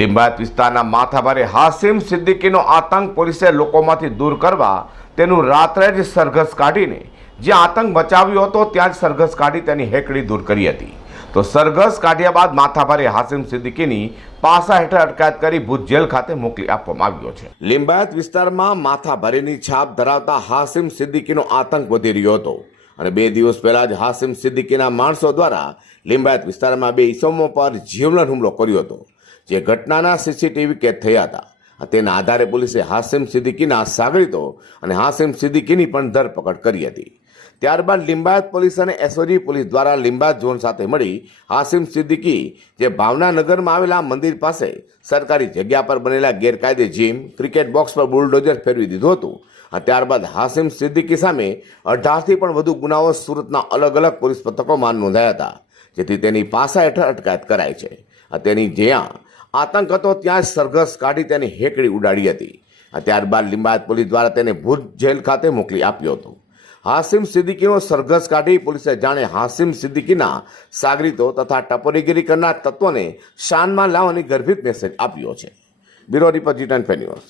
લીંબાયત વિસ્તારના માથાભારે હાસિમ સિદ્દીકીનો આતંક પોલીસે લોકોમાંથી દૂર કરવા તેનું રાત્રે જ સરઘસ કાઢીને જ્યાં આતંક બચાવ્યો હતો ત્યાં જ સરઘસ કાઢી તેની હેકડી દૂર કરી હતી. તો સરઘસ કાઢ્યા બાદ માથાભારે હાસિમ સિદ્દીકીની પાસા હેઠળ અટકાયત કરી ભુજ જેલ ખાતે મોકલી આપવામાં આવ્યો છે. લિંબાયત વિસ્તારમાં માથાભારેની છાપ ધરાવતા હાસિમ સિદ્દીકીનો આતંક વધી રહ્યો હતો અને બે દિવસ પહેલા જ હાસિમ સિદ્દીકીના માણસો દ્વારા લિંબાયત વિસ્તારમાં બે ઈસમો પર જીવલન હુમલો કર્યો હતો. જે ઘટનાના સીસીટીવી કેદ થયા હતા. તેના આધારે પોલીસે હાસિમ સિદ્દીકીના સાગરીતો અને હાસિમ સિદ્દીકીની પણ ધરપકડ કરી હતી. ત્યારબાદ લિંબાયત પોલીસ અને એસઓજી પોલીસ દ્વારા લિંબાયત ઝોન સાથે મળી હાસિમ સિદ્દીકી, જે ભાવનાનગરમાં આવેલા મંદિર પાસે સરકારી જગ્યા પર બનેલા ગેરકાયદે જીમ, ક્રિકેટ બોક્સ પર બુલડોઝર ફેરવી દીધું હતું. અને ત્યારબાદ હાસિમ સિદ્દીકી સામે અઢારથી પણ વધુ ગુનાઓ સુરતના અલગ અલગ પોલીસ પથકોમાં નોંધાયા હતા, જેથી તેની પાસા હેઠળ અટકાયત કરાઈ છે. તેની જ્યાં આતંક હતો ત્યાં સરઘસ કાઢી તેની હેકડી ઉડાડી હતી. ત્યારબાદ લિંબાયત પોલીસ દ્વારા તેને ભુજ જેલ ખાતે મોકલી આપ્યો હતો. હાસિમ સિદ્દીકીનો સરઘસ કાઢી પોલીસે જાણે હાસિમ સિદ્દીકીના સાગરીતો તથા ટપોરીગીરી કરનાર તત્વોને શાનમાં લાવવાની ગર્ભિત મેસેજ આપ્યો છે. Bureau report G ten news.